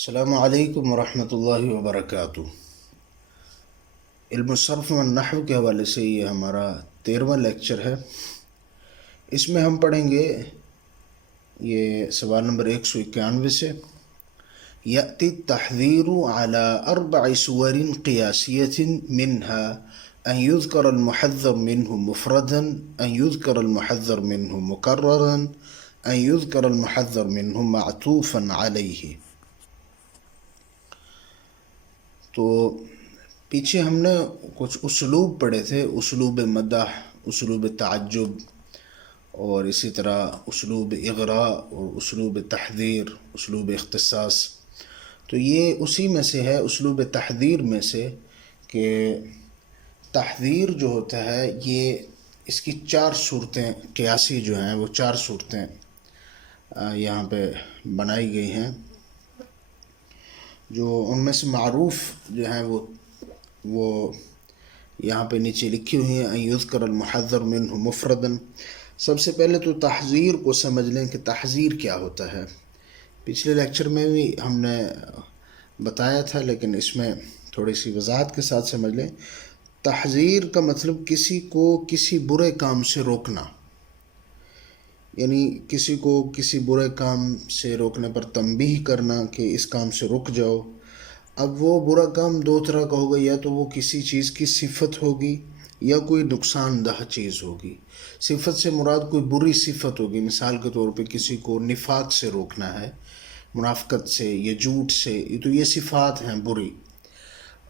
السلام علیکم ورحمۃ اللہ وبرکاتہ۔ علم الصرف والنحو کے حوالے سے یہ ہمارا 13واں لیکچر ہے۔ اس میں ہم پڑھیں گے یہ سوال نمبر 191 سے یأتی التحذیر علی 4 صور قیاسیة منها ان يذكر المحذر منه مفردا ان يذكر المحذر منه مكررا ان يذكر المحذر منه معطوفا علیہ۔ تو پیچھے ہم نے کچھ اسلوب پڑھے تھے، اسلوب مدح، اسلوب تعجب، اور اسی طرح اسلوب اغراء اور اسلوب تحذیر، اسلوب اختصاص۔ تو یہ اسی میں سے ہے، اسلوب تحذیر میں سے، کہ تحذیر جو ہوتا ہے یہ اس کی 4 صورتیں قیاسی جو ہیں وہ 4 صورتیں یہاں پہ بنائی گئی ہیں، جو ان میں سے معروف جو ہیں وہ یہاں پہ نیچے لکھی ہوئی ہیں۔ ان یذکر المحذر منہ مفردا۔ سب سے پہلے تو تحذیر کو سمجھ لیں کہ تحذیر کیا ہوتا ہے۔ پچھلے لیکچر میں بھی ہم نے بتایا تھا، لیکن اس میں تھوڑی سی وضاحت کے ساتھ سمجھ لیں۔ تحذیر کا مطلب کسی کو کسی برے کام سے روکنا، یعنی کسی کو کسی برے کام سے روکنے پر تنبیہ کرنا کہ اس کام سے رک جاؤ۔ اب وہ برا کام 2 طرح کا ہوگا، یا تو وہ کسی چیز کی صفت ہوگی یا کوئی نقصان دہ چیز ہوگی۔ صفت سے مراد کوئی بری صفت ہوگی، مثال کے طور پہ کسی کو نفاق سے روکنا ہے، منافقت سے یا جھوٹ سے، تو یہ صفات ہیں بری۔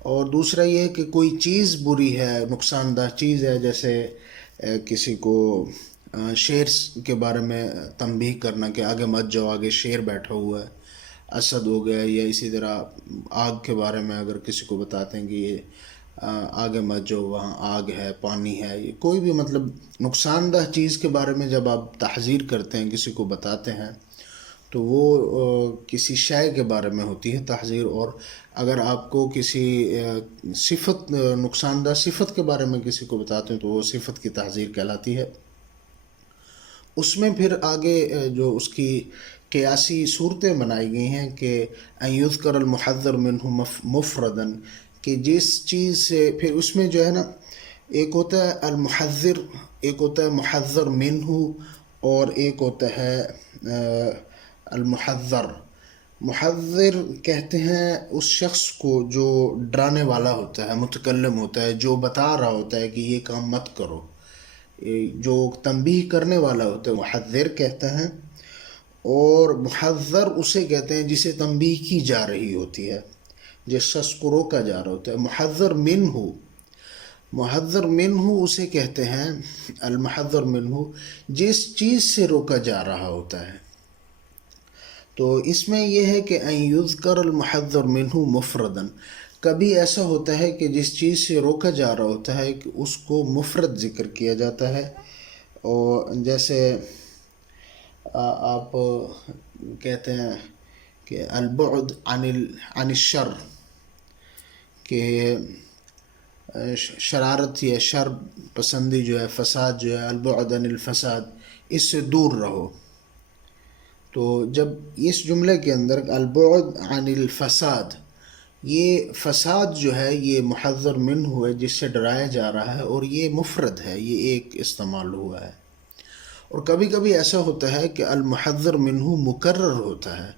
اور دوسرا یہ ہے کہ کوئی چیز بری ہے، نقصان دہ چیز ہے، جیسے کسی کو شیر کے بارے میں تنبیہ کرنا کہ آگے مت جاؤ، آگے شیر بیٹھا ہوا ہے، اسد ہو گیا، یا اسی طرح آگ کے بارے میں اگر کسی کو بتاتے ہیں کہ یہ آگے مت جاؤ، وہاں آگ ہے، پانی ہے، یہ کوئی بھی مطلب نقصان دہ چیز کے بارے میں جب آپ تحذیر کرتے ہیں، کسی کو بتاتے ہیں، تو وہ کسی شے کے بارے میں ہوتی ہے تحذیر۔ اور اگر آپ کو کسی صفت، نقصان دہ صفت کے بارے میں کسی کو بتاتے ہیں تو وہ صفت کی تحذیر کہلاتی ہے۔ اس میں پھر آگے جو اس کی قیاسی صورتیں بنائی گئی ہیں کہ ان یذکر المحذر منہ مفردا، کہ جس چیز سے، پھر اس میں جو ہے نا، ایک ہوتا ہے المحذر، ایک ہوتا ہے محذر منہ، اور ایک ہوتا ہے المحذر۔ محذر کہتے ہیں اس شخص کو جو ڈرانے والا ہوتا ہے، متکلم ہوتا ہے، جو بتا رہا ہوتا ہے کہ یہ کام مت کرو، جو تنبیہ کرنے والا ہوتا ہے محذر کہتے ہیں۔ اور محذر اسے کہتے ہیں جسے تنبیہ کی جا رہی ہوتی ہے، جس شخص کو روکا جا رہا ہوتا ہے۔ محذر منہ، محذر منہ اسے کہتے ہیں، المحذر منہ، جس چیز سے روکا جا رہا ہوتا ہے۔ تو اس میں یہ ہے کہ ان یذکر المحذر منہ مفردا، کبھی ایسا ہوتا ہے کہ جس چیز سے روکا جا رہا ہوتا ہے کہ اس کو مفرد ذکر کیا جاتا ہے۔ اور جیسے آپ کہتے ہیں کہ البعد عن الشر، کہ شرارت یا شر پسندی جو ہے، فساد جو ہے، البعد عن الفساد، اس سے دور رہو۔ تو جب اس جملے کے اندر البعد عن الفساد، یہ فساد جو ہے یہ محذر منہ ہے، جس سے ڈرایا جا رہا ہے، اور یہ مفرد ہے، یہ ایک استعمال ہوا ہے۔ اور کبھی کبھی ایسا ہوتا ہے کہ المحذر منہ مکرر ہوتا ہے،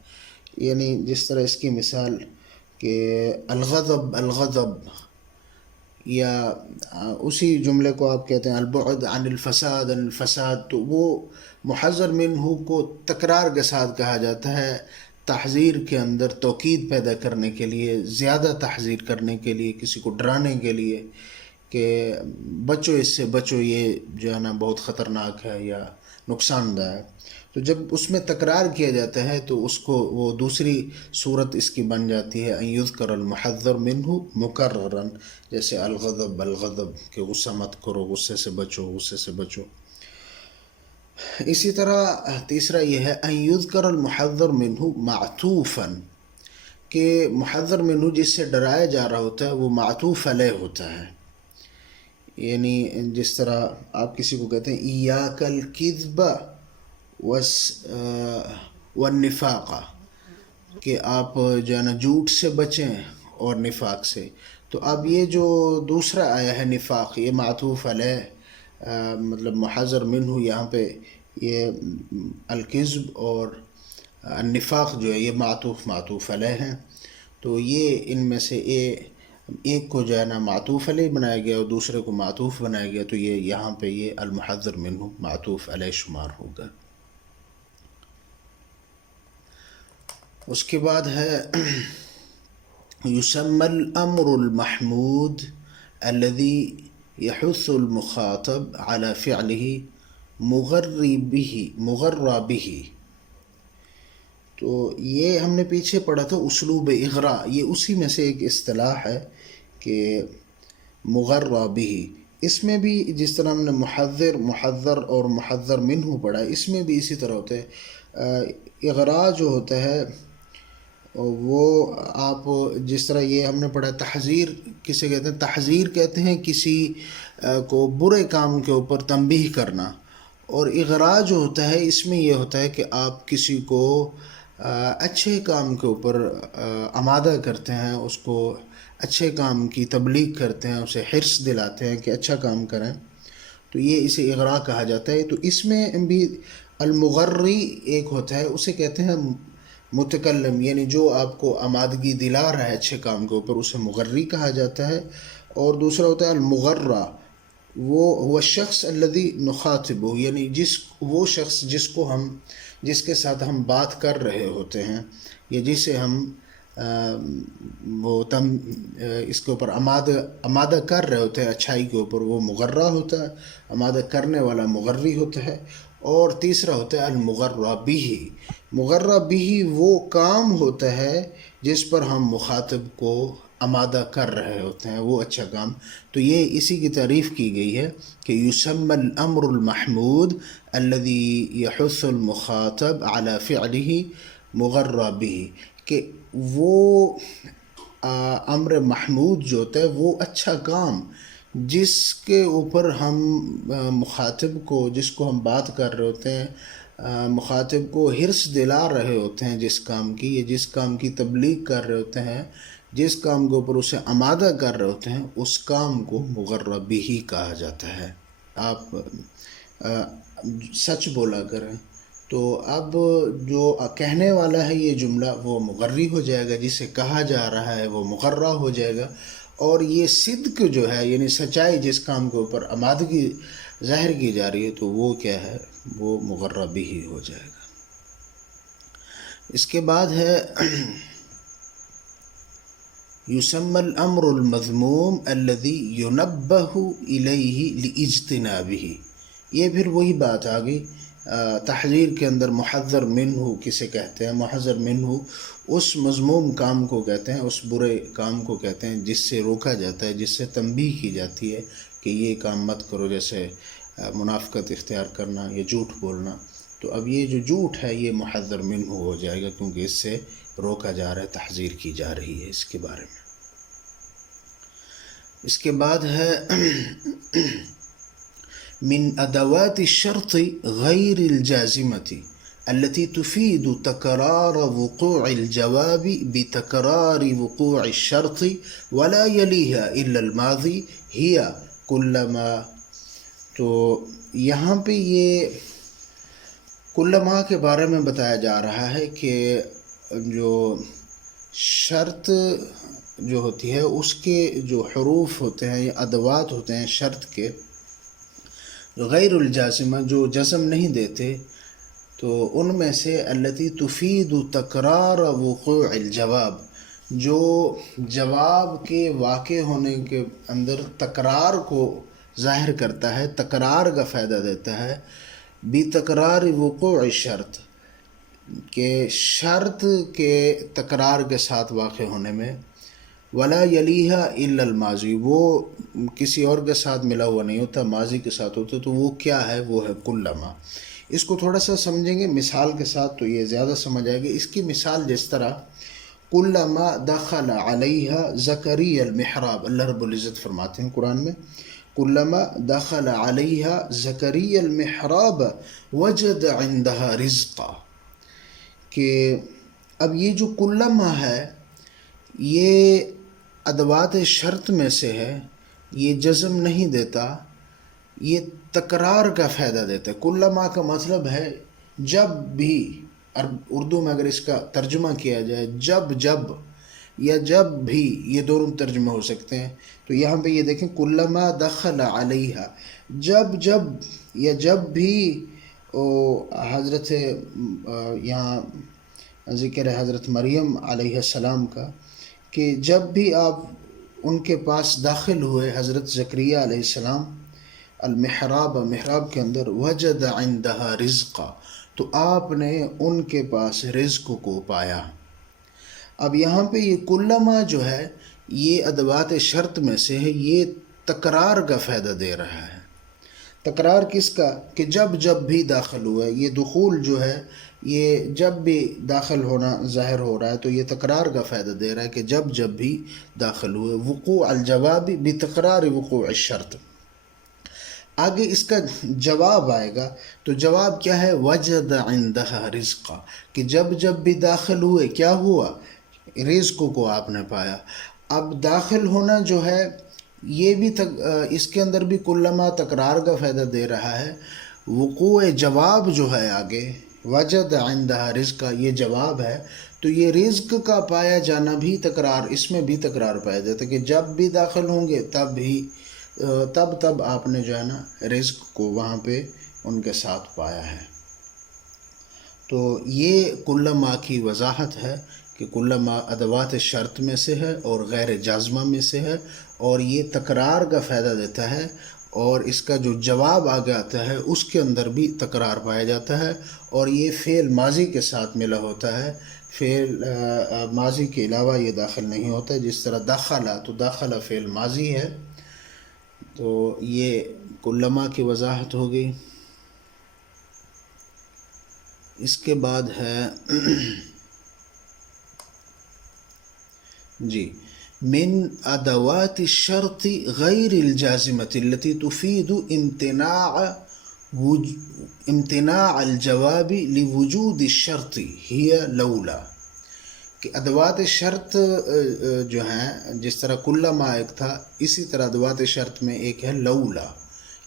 یعنی جس طرح اس کی مثال کہ الغضب الغضب، یا اسی جملے کو آپ کہتے ہیں البعد عن الفساد عن الفساد، تو وہ محذر منہ کو تکرار کے ساتھ کہا جاتا ہے، تحذیر کے اندر توکید پیدا کرنے کے لیے، زیادہ تحذیر کرنے کے لیے، کسی کو ڈرانے کے لیے کہ بچو، اس سے بچو، یہ جو ہے نا بہت خطرناک ہے یا نقصان دہ ہے۔ تو جب اس میں تکرار کیا جاتا ہے تو اس کو وہ دوسری صورت اس کی بن جاتی ہے ان یذکر المحذر منہ مکررا، جیسے الغضب الغضب، کہ غصہ مت کرو، غصے سے بچو، غصے سے بچو۔ اسی طرح تیسرا یہ ہے ان یذکر المحذر منہ معطوفا، کہ محذر منہ جس سے ڈرایا جا رہا ہوتا ہے وہ معطوف علیہ ہوتا ہے۔ یعنی جس طرح آپ کسی کو کہتے ہیں ایاک الکذب والنفاق، کہ آپ جو ہے نا جھوٹ سے بچیں اور نفاق سے. تو اب یہ جو دوسرا آیا ہے نفاق، یہ معطوف علیہ مطلب محذر منہ یہاں پہ یہ الکذب اور النفاق جو ہے یہ معطوف علیہ ہیں. تو یہ ان میں سے ایک کو جو ہے نا معطوف علیہ بنایا گیا اور دوسرے کو معطوف بنایا گیا، تو یہ یہاں پہ یہ المحذر منہ معطوف علیہ شمار ہوگا. اس کے بعد ہے یسمى الامر المحمود الذي يحث المخاطب على فعله مغرى به. تو یہ ہم نے پیچھے پڑھا تھا اسلوب اغراء، یہ اسی میں سے ایک اصطلاح ہے کہ مغرى به. اس میں بھی جس طرح ہم نے محذر اور محذر منہ پڑھا، اس میں بھی اسی طرح ہوتا ہے. اغراء جو ہوتا ہے وہ آپ جس طرح یہ ہم نے پڑھا تحذیر کسے کہتے ہیں، تحذیر کہتے ہیں کسی کو برے کام کے اوپر تنبیہ کرنا. اور اغراء جو ہوتا ہے اس میں یہ ہوتا ہے کہ آپ کسی کو اچھے کام کے اوپر آمادہ کرتے ہیں، اس کو اچھے کام کی تبلیغ کرتے ہیں، اسے حرص دلاتے ہیں کہ اچھا کام کریں، تو یہ اسے اغراء کہا جاتا ہے. تو اس میں بھی المغری ایک ہوتا ہے، اسے کہتے ہیں متکلم، یعنی جو آپ کو آمادگی دلا رہا ہے اچھے کام کے اوپر، اسے مغری کہا جاتا ہے. اور دوسرا ہوتا ہے المغرى، وہ شخص الذي نخاطبه، یعنی وہ شخص جس کے ساتھ ہم بات کر رہے ہوتے ہیں یا جسے ہم اس کے اوپر آمادہ کر رہے ہوتے ہیں اچھائی کے اوپر، وہ مغرہ ہوتا ہے، آمادہ کرنے والا مغری ہوتا ہے. اور تیسرا ہوتا ہے المغرى به. مغرى به وہ کام ہوتا ہے جس پر ہم مخاطب کو آمادہ کر رہے ہوتے ہیں، وہ اچھا کام. تو یہ اسی کی تعریف کی گئی ہے کہ یسمى الامر المحمود الذي يحث المخاطب على فعله مغرى به، کہ وہ امر محمود جو ہوتا ہے وہ اچھا کام جس کے اوپر ہم مخاطب کو، جس کو ہم بات کر رہے ہوتے ہیں، مخاطب کو حرص دلا رہے ہوتے ہیں جس کام کی، یا جس کام کی تبلیغ کر رہے ہوتے ہیں، جس کام کے اوپر اسے آمادہ کر رہے ہوتے ہیں، اس کام کو مغرى به کہا جاتا ہے. آپ سچ بولا کریں. تو اب جو کہنے والا ہے یہ جملہ وہ مغری ہو جائے گا، جسے کہا جا رہا ہے وہ مغرہ ہو جائے گا. اور یہ صدق جو ہے یعنی سچائی جس کام کے اوپر آمادگی ظاہر کی جا رہی ہے، تو وہ کیا ہے، وہ مغرى به ہو جائے گا. اس کے بعد ہے یسمى الامر المذموم الذي ينبه الیہ لاجتنابہ. یہ پھر وہی بات آ گئی، تحذیر کے اندر محذر منہ کسے کہتے ہیں؟ محذر منہ اس مذموم کام کو کہتے ہیں، اس برے کام کو کہتے ہیں جس سے روکا جاتا ہے، جس سے تنبیہ کی جاتی ہے کہ یہ کام مت کرو، جیسے منافقت اختیار کرنا یا جھوٹ بولنا. تو اب یہ جو جھوٹ ہے یہ محذر منہ ہو جائے گا، کیونکہ اس سے روکا جا رہا ہے، تحذیر کی جا رہی ہے اس کے بارے میں. اس کے بعد ہے من ادوات الشرط غیر الجازمة التي تفيد تكرار وقوع الجواب بتكرار وقوع الشرط ولا يليها الا الماضي هي كلما. تو یہاں پہ یہ کلما کے بارے میں بتایا جا رہا ہے کہ جو شرط جو ہوتی ہے اس کے جو حروف ہوتے ہیں یا ادوات ہوتے ہیں شرط کے غیر الجازمہ، جو جزم نہیں دیتے، تو ان میں سے التی تفید تکرار وقوع الجواب، جو جواب کے واقع ہونے کے اندر تکرار کو ظاہر کرتا ہے، تکرار کا فائدہ دیتا ہے. بتکرار وقوع الشرط، کہ شرط کے تکرار کے ساتھ واقع ہونے میں. ولا یلیہا الا الماضی، وہ کسی اور کے ساتھ ملا ہوا نہیں ہوتا، ماضی کے ساتھ ہوتا. تو وہ کیا ہے؟ وہ ہے کلما. اس کو تھوڑا سا سمجھیں گے مثال کے ساتھ تو یہ زیادہ سمجھ آئے گی. اس کی مثال جس طرح کلما دخل علیہا زکریا المحراب، اللہ رب العزت فرماتے ہیں قرآن میں کلما دخل علیہا زکریا المحراب وجد عندها رزقا، کہ اب یہ جو کلما ہے یہ ادوات شرط میں سے ہے، یہ جزم نہیں دیتا، یہ تکرار کا فائدہ دیتا ہے۔ کلما کا مطلب ہے جب بھی، اردو میں اگر اس کا ترجمہ کیا جائے جب جب یا جب بھی، یہ دونوں ترجمے ہو سکتے ہیں۔ تو یہاں پہ یہ دیکھیں کلما دخل علیہا، جب جب یا جب بھی حضرت یہاں ذکر ہے حضرت مریم علیہ السلام کا، کہ جب بھی آپ ان کے پاس داخل ہوئے حضرت زکریا علیہ السلام المحراب، محراب کے اندر، وجد عندها رزقا، تو آپ نے ان کے پاس رزق کو پایا۔ اب یہاں پہ یہ کلما جو ہے یہ ادوات شرط میں سے ہے، یہ تکرار کا فائدہ دے رہا ہے۔ تکرار کس کا؟ کہ جب جب بھی داخل ہوا ہے، یہ دخول جو ہے یہ جب بھی داخل ہونا ظاہر ہو رہا ہے، تو یہ تکرار کا فائدہ دے رہا ہے کہ جب جب بھی داخل ہوئے۔ وقوع الجواب بتکرار وقوع الشرط، آگے اس کا جواب آئے گا، تو جواب کیا ہے؟ وجد عندها رزقا، کہ جب جب بھی داخل ہوئے کیا ہوا؟ رزق کو آپ نے پایا۔ اب داخل ہونا جو ہے یہ بھی اس کے اندر بھی کلما تکرار کا فائدہ دے رہا ہے۔ وقوع جواب جو ہے آگے وجد عندها رزقا، یہ جواب ہے، تو یہ رزق کا پایا جانا بھی تکرار، اس میں بھی تکرار پایا جاتا ہے کہ جب بھی داخل ہوں گے تب آپ نے جو ہے نا رزق کو وہاں پہ ان کے ساتھ پایا ہے۔ تو یہ کلما کی وضاحت ہے کہ کلما ادوات شرط میں سے ہے اور غیر جازمہ میں سے ہے، اور یہ تکرار کا فائدہ دیتا ہے، اور اس کا جو جواب آگے آتا ہے اس کے اندر بھی تکرار پایا جاتا ہے، اور یہ فعل ماضی کے ساتھ ملا ہوتا ہے، فعل ماضی کے علاوہ یہ داخل نہیں ہوتا ہے۔ جس طرح دخلا، تو دخلا فعل ماضی ہے، تو یہ کلما کی وضاحت ہو گئی۔ اس کے بعد ہے جی من ادوات الشرط غیر الجازمة التي تفيد امتناع الجواب لوجود الشرط هي لولا، کہ ادوات شرط جو ہیں جس طرح کلما ایک تھا، اسی طرح ادوات شرط میں ایک ہے لولا،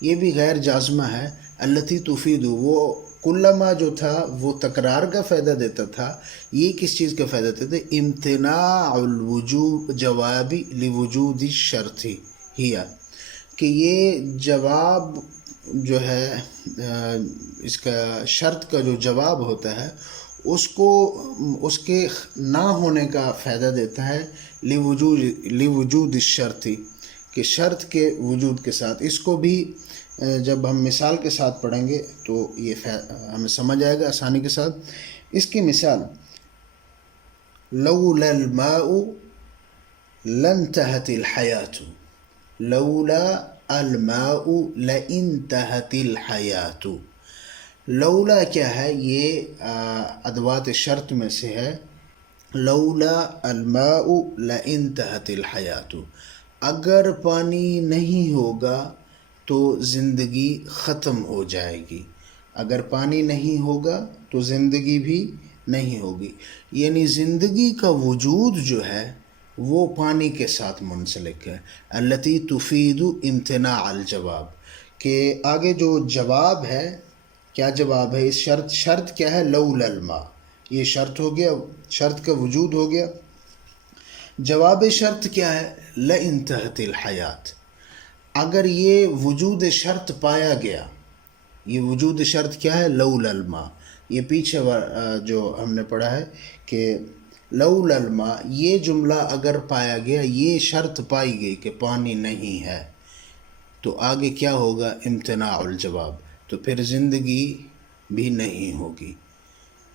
یہ بھی غیر جازمہ ہے۔ التی تفید، وہ کلما جو تھا وہ تکرار کا فائدہ دیتا تھا، یہ کس چیز کا فائدہ دیتا تھا؟ امتناع الوجوب جوابی لوجود الشرط ہی، کہ یہ جواب جو ہے اس کا شرط کا جو جواب ہوتا ہے اس کو اس کے نہ ہونے کا فائدہ دیتا ہے لوجود الشرط، کہ شرط کے وجود کے ساتھ۔ اس کو بھی جب ہم مثال کے ساتھ پڑھیں گے تو یہ ہمیں سمجھ آئے گا آسانی کے ساتھ۔ اس کی مثال لولا الماء لانتهت الحیات، لولا الماء لانتهت الحیات۔ لولا کیا ہے؟ یہ ادوات شرط میں سے ہے۔ لولا الماء لانتهت الحیات، اگر پانی نہیں ہوگا تو زندگی ختم ہو جائے گی، اگر پانی نہیں ہوگا تو زندگی بھی نہیں ہوگی، یعنی زندگی کا وجود جو ہے وہ پانی کے ساتھ منسلک ہے۔ التی تفید امتناع الجواب، کہ آگے جو جواب ہے، کیا جواب ہے؟ اس شرط کیا ہے؟ لولا الماء، یہ شرط ہو گیا، شرط کا وجود ہو گیا۔ جواب شرط کیا ہے؟ لانتهت الحیات، اگر یہ وجود شرط پایا گیا، یہ وجود شرط کیا ہے؟ لولا الماء، یہ پیچھے جو ہم نے پڑھا ہے کہ لولا الماء، یہ جملہ اگر پایا گیا، یہ شرط پائی گئی کہ پانی نہیں ہے، تو آگے کیا ہوگا؟ امتناع الجواب، تو پھر زندگی بھی نہیں ہوگی،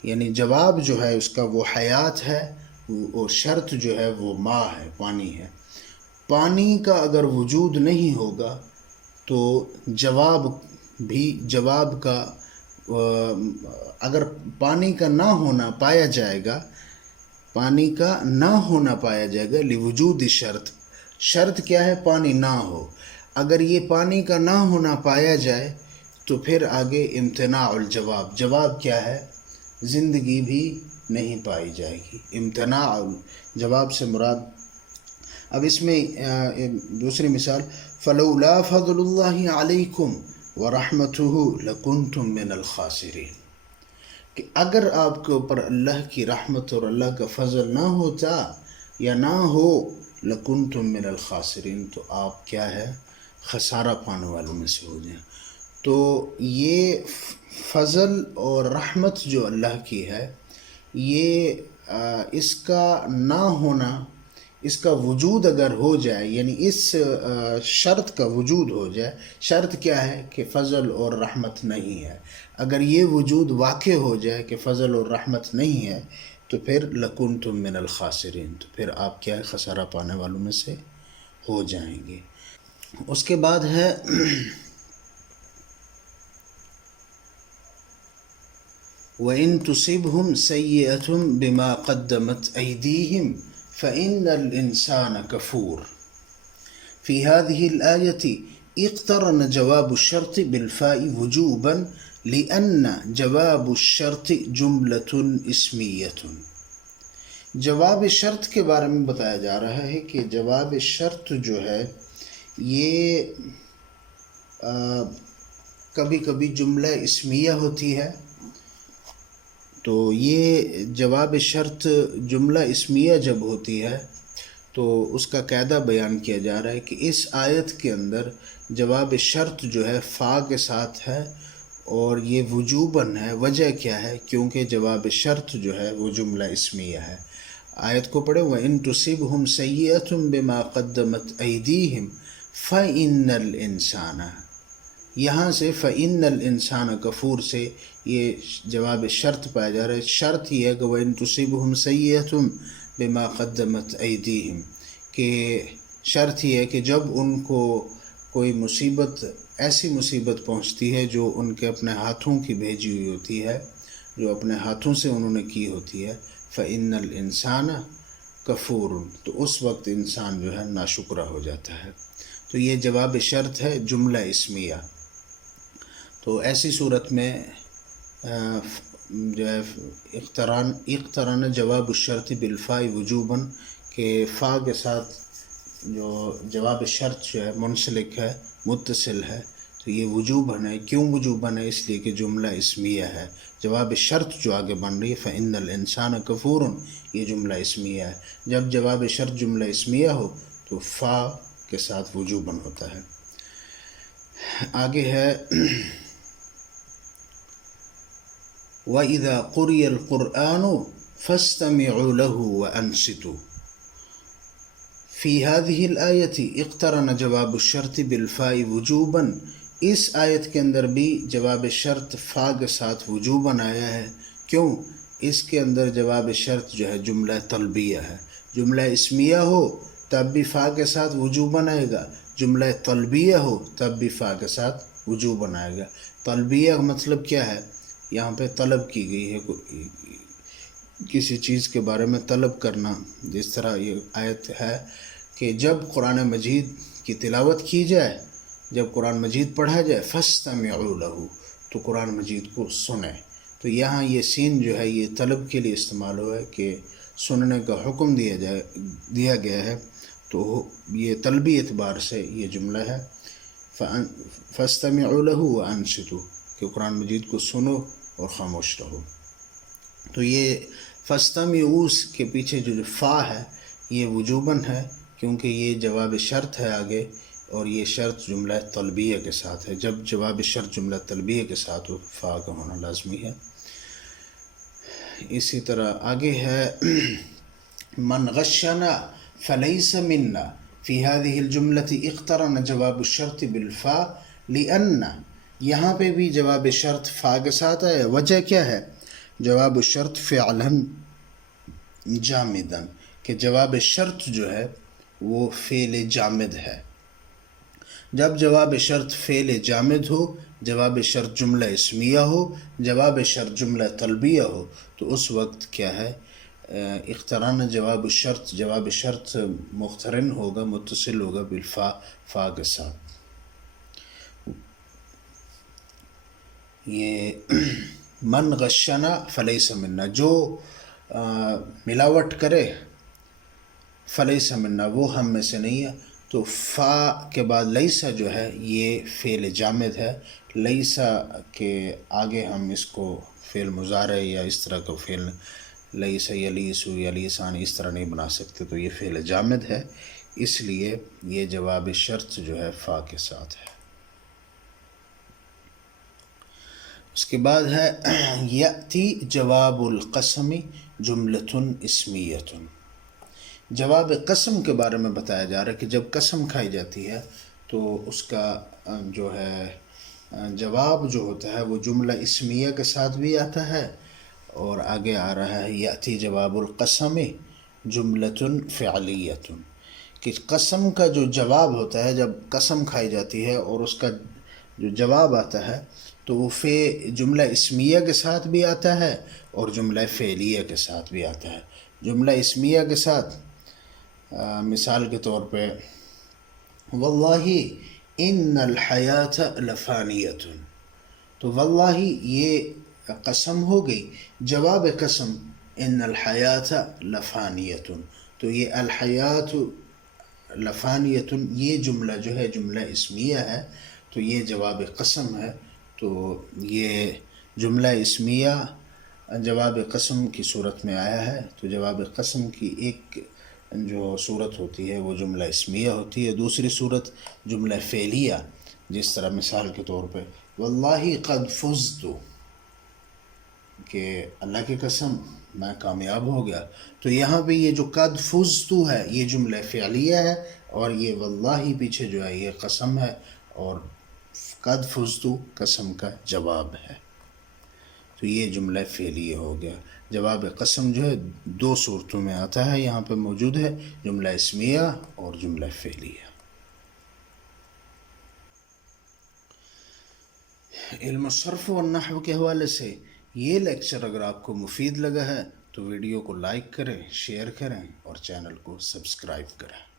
یعنی جواب جو ہے اس کا وہ حیات ہے، اور شرط جو ہے وہ ماء ہے، پانی ہے۔ پانی کا اگر وجود نہیں ہوگا تو جواب کا اگر پانی کا نہ ہونا پایا جائے گا، پانی کا نہ ہونا پایا جائے گا لوجود شرط، شرط کیا ہے؟ پانی نہ ہو، اگر یہ پانی کا نہ ہونا پایا جائے تو پھر آگے امتناع الجواب، جواب کیا ہے؟ زندگی بھی نہیں پائی جائے گی۔ امتناع جواب سے مراد، اب اس میں دوسری مثال، فلولا فضل اللہ علیکم ورحمتہ لکنتم من الخاسرین، کہ اگر آپ کے اوپر اللہ کی رحمت اور اللہ کا فضل نہ ہوتا یا نہ ہو، لکنتم من الخاسرین، تو آپ کیا ہے، خسارہ پانے والوں میں سے ہو جائیں۔ تو یہ فضل اور رحمت جو اللہ کی ہے، یہ اس کا نہ ہونا، اس کا وجود اگر ہو جائے، یعنی اس شرط کا وجود ہو جائے، شرط کیا ہے کہ فضل اور رحمت نہیں ہے، اگر یہ وجود واقع ہو جائے کہ فضل اور رحمت نہیں ہے، تو پھر لکنتم من الخاسرین، تو پھر آپ کیا ہے، خسارہ پانے والوں میں سے ہو جائیں گے۔ اس کے بعد ہے وَإِن تُصِبْهُمْ سَيِّئَةٌ بِمَا قَدَّمَتْ أَيْدِيهِمْ فَإِنَّ الْإِنسَانَ كَفُورٌ۔ فِي هَذِهِ الْآيَةِ اقترن جواب الشرط بالفاء وجوبا لأن جواب الشرط جملة اسمیۃ۔ جواب شرط کے بارے میں بتایا جا رہا ہے کہ جواب شرط جو ہے یہ کبھی کبھی جملہ اسمیہ ہوتی ہے، تو یہ جواب شرط جملہ اسمیہ جب ہوتی ہے تو اس کا قاعدہ بیان کیا جا رہا ہے کہ اس آیت کے اندر جواب شرط جو ہے فا کے ساتھ ہے، اور یہ وجوباً ہے۔ وجہ کیا ہے؟ کیونکہ جواب شرط جو ہے وہ جملہ اسمیہ ہے۔ آیت کو پڑھے، وَإِن تُصِبْهُمْ سَيِّئَةٌ بِمَا قَدَّمَتْ أَيْدِيهِمْ فَإِنَّ الْإِنسَانَ، یہاں سے فَإِنَّ الْإِنسَانَ کفور سے یہ جواب شرط پایا جا رہا ہے۔ شرط یہ ہے کہ وَإِن تُصِبْهُمْ سَيِّئَةٌ بِمَا قَدَّمَتْ أَيْدِيهِمْ، کہ شرط یہ ہے کہ جب ان کو کوئی مصیبت، ایسی مصیبت پہنچتی ہے جو ان کے اپنے ہاتھوں کی بھیجی ہوئی ہوتی ہے، جو اپنے ہاتھوں سے انہوں نے کی ہوتی ہے، فَإِنَّ الْإِنسَانَ کفور، تو اس وقت انسان جو ہے ناشکرہ ہو جاتا ہے۔ تو یہ جواب شرط ہے جملہ اسمیہ۔ تو ایسی صورت میں جو ہے اقتران جواب الشرط بالفاء وجوباً، کہ فا کے ساتھ جو جواب شرط جو ہے منسلک ہے، متصل ہے، تو یہ وجوباً ہے۔ کیوں وجوباً ہے؟ اس لیے کہ جملہ اسمیہ ہے۔ جواب شرط جو آگے بن رہی ہے فَإِنَّ الْإِنسَانَ كَفُورٌ، یہ جملہ اسمیہ ہے۔ جب جواب شرط جملہ اسمیہ ہو تو فا کے ساتھ وجوباً ہوتا ہے۔ آگے ہے وَإِذَا قُرِئَ الْقُرْآنُ فَاسْتَمِعُوا لَهُ وَأَنصِتُوا۔ فِي هَذِهِ الْآيَةِ اقترن جواب الشرط بالفاء وجوباً، اس آیت کے اندر بھی جواب شرط فا کے ساتھ وجوباً آیا ہے۔ کیوں؟ اس کے اندر جواب شرط جو ہے جملہ طلبیہ ہے۔ جملہ اسمیہ ہو تب بھی فا کے ساتھ وجوباً آئے گا، جملہ طلبیہ ہو تب بھی فا کے ساتھ وجوباً آئے گا۔ طلبیہ کا مطلب کیا ہے؟ یہاں پہ طلب کی گئی ہے، کسی چیز کے بارے میں طلب کرنا۔ جس طرح یہ آیت ہے کہ جب قرآن مجید کی تلاوت کی جائے، جب قرآن مجید پڑھا جائے، فَاسْتَمِعُوا لَهُ، تو قرآن مجید کو سنیں۔ تو یہاں یہ سین جو ہے یہ طلب کے لیے استعمال ہوا ہے کہ سننے کا حکم دیا گیا ہے، تو یہ طلبی اعتبار سے یہ جملہ ہے فَاسْتَمِعُوا لَهُ وَأَنصِتُوا، کہ قرآن مجید کو سنو اور خاموش رہو۔ تو یہ فَاسْتَمِعُوا کے پیچھے جو فا ہے یہ وجوباً ہے، کیونکہ یہ جواب شرط ہے آگے، اور یہ شرط جملہ طلبیہ کے ساتھ ہے۔ جب جواب شرط جملہ طلبیہ کے ساتھ ہو، فا کا ہونا لازمی ہے۔ اسی طرح آگے ہے من غشنا فلیس منا، فی هذه الجملة اقترن جواب الشرط بالفاء لأن، یہاں پہ بھی جواب شرط فا کے ساتھ ہے۔ وجہ کیا ہے؟ جواب الشرط فعلا جامدا، کہ جواب شرط جو ہے وہ فعل جامد ہے۔ جب جواب شرط فعل جامد ہو، جواب شرط جملہ اسمیہ ہو، جواب شرط جملہ طلبیہ ہو، تو اس وقت کیا ہے، اقتران جواب الشرط، جواب شرط مقترن ہوگا، متصل ہوگا بالفا، فا کے ساتھ۔ یہ من غشنا فلیس منا، جو ملاوٹ کرے فلیس منا، وہ ہم میں سے نہیں ہے. تو فا کے بعد لیسا جو ہے یہ فعل جامد ہے. لیسا کے آگے ہم اس کو فعل مضارع یا اس طرح کا فعل لیسا یلیسو یلیسان اس طرح نہیں بنا سکتے، تو یہ فعل جامد ہے، اس لیے یہ جواب شرط جو ہے فا کے ساتھ ہے. اس کے بعد ہے یأتی جواب القسم جملۃ اسمیۃ. جواب قسم کے بارے میں بتایا جا رہا ہے کہ جب قسم کھائی جاتی ہے تو اس کا جو ہے جواب جو ہوتا ہے وہ جملہ اسمیہ کے ساتھ بھی آتا ہے، اور آگے آ رہا ہے یأتی جواب القسم جملۃ فعلیۃ، کہ قسم کا جو جواب ہوتا ہے جب قسم کھائی جاتی ہے اور اس کا جو جواب آتا ہے تو وہ جملہ اسمیہ کے ساتھ بھی آتا ہے اور جملہ فعلیہ کے ساتھ بھی آتا ہے. جملہ اسمیہ کے ساتھ مثال کے طور پہ واللہ ان الحیات لفانیۃ، تو واللہ یہ قسم ہو گئی، جواب قسم ان الحیات لفانیۃ، تو یہ الحیات لفانیۃ یہ جملہ جو ہے جملہ اسمیہ ہے، تو یہ جواب قسم ہے. تو یہ جملہ اسمیہ جواب قسم کی صورت میں آیا ہے. تو جواب قسم کی ایک جو صورت ہوتی ہے وہ جملہ اسمیہ ہوتی ہے، دوسری صورت جملہ فعلیہ، جس طرح مثال کے طور پہ واللہ قد فزت، کہ اللہ کی قسم میں کامیاب ہو گیا. تو یہاں پہ یہ جو قد فزت ہے یہ جملہ فعلیہ ہے، اور یہ واللہ پیچھے جو ہے یہ قسم ہے، اور قد فزت قسم کا جواب ہے. تو یہ جملہ فعلیہ ہو گیا. جواب قسم جو ہے دو صورتوں میں آتا ہے، یہاں پہ موجود ہے جملہ اسمیہ اور جملہ فعلیہ. علم الصرف والنحو کے حوالے سے یہ لیکچر اگر آپ کو مفید لگا ہے تو ویڈیو کو لائک کریں، شیئر کریں اور چینل کو سبسکرائب کریں.